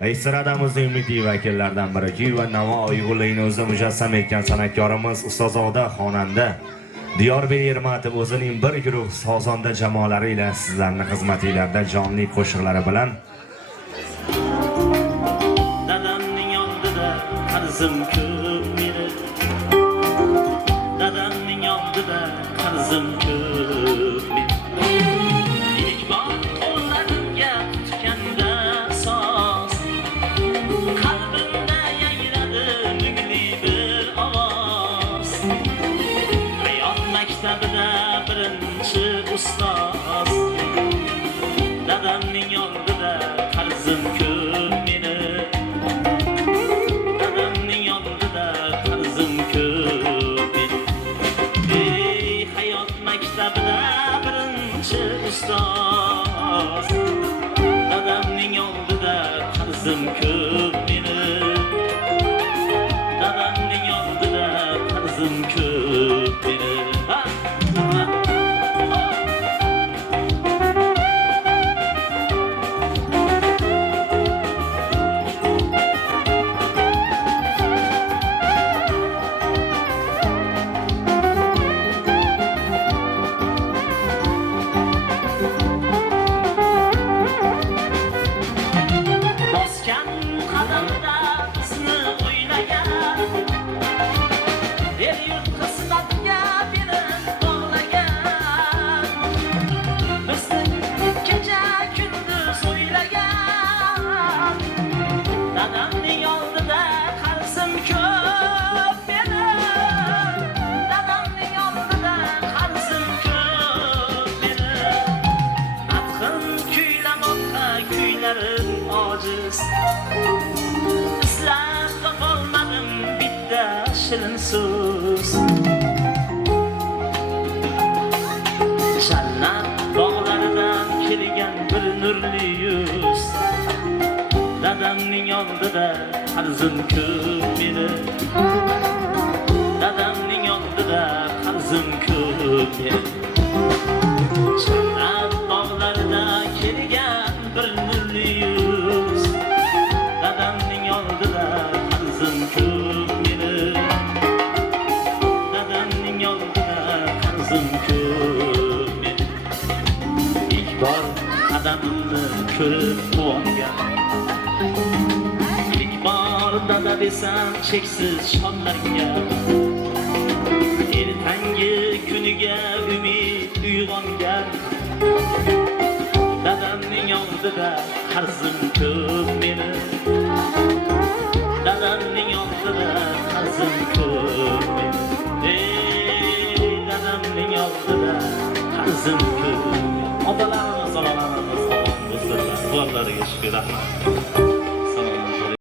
Estradamizning umidli vakillaridan biri kuy va navo uyg'unligini o'zi mujassam etgan san'atkorimiz ustozoda xonanda Diyorbek Ermatov o'zining bir guruh sozonda jamoalari ila sizlarning xizmatingizda jonli qo'shiqlari bilan dadamning oldida qarzim ko'p meni, dadamning oldida qarzim ko'p meni. İlk bor qo'llarimga tutganda soz, qalbimda yangradi mungli bir ovoz. Hayot maktabida birinchi ustoz, dadamning oldida qarzim ko'p meni, dadamning oldida qarzim ko'p meni. Ey hayot maktabida birinchi ustoz, dadamning oldida qarzim ko'p meni, dadamning oldida qarzim ko'p meni. Bosgan qadamida bizni o'ylagan, el-yurt qismatga belin bog'lagan, bizni kecha kunduz o'ylagan. Dadamning oldida qarzim ko'p meni, dadamning oldida qarzim ko'p meni. Adqin kuylamoqqa kuylarim ojiz, izlab topolmadim bitta shirin so'z. Jannat bog'laridan kelgan bir nurli yuz, dadamning oldida qarzim ko'p meni, dadamning oldida qarzim ko'p meni. Jannat bog'laridan kelgan bir nurli yuz, dadamning oldida qarzim ko'p meni, dadamning oldida qarzim ko'p meni. İlk bor qadamimni ko'rib quvongan, ilk bor dada desam cheksiz shodlangan, ertangi kuniga umid uyg'ongan. Dadamning oldida qarzim ko'p meni, dadamning oldida qarzim ko'p meni. Ey dadamning oldida qarzim ko'p meni. Otalarimiz, onalarimiz omon bo'lsinlar. Duolariga shukr, rahmat.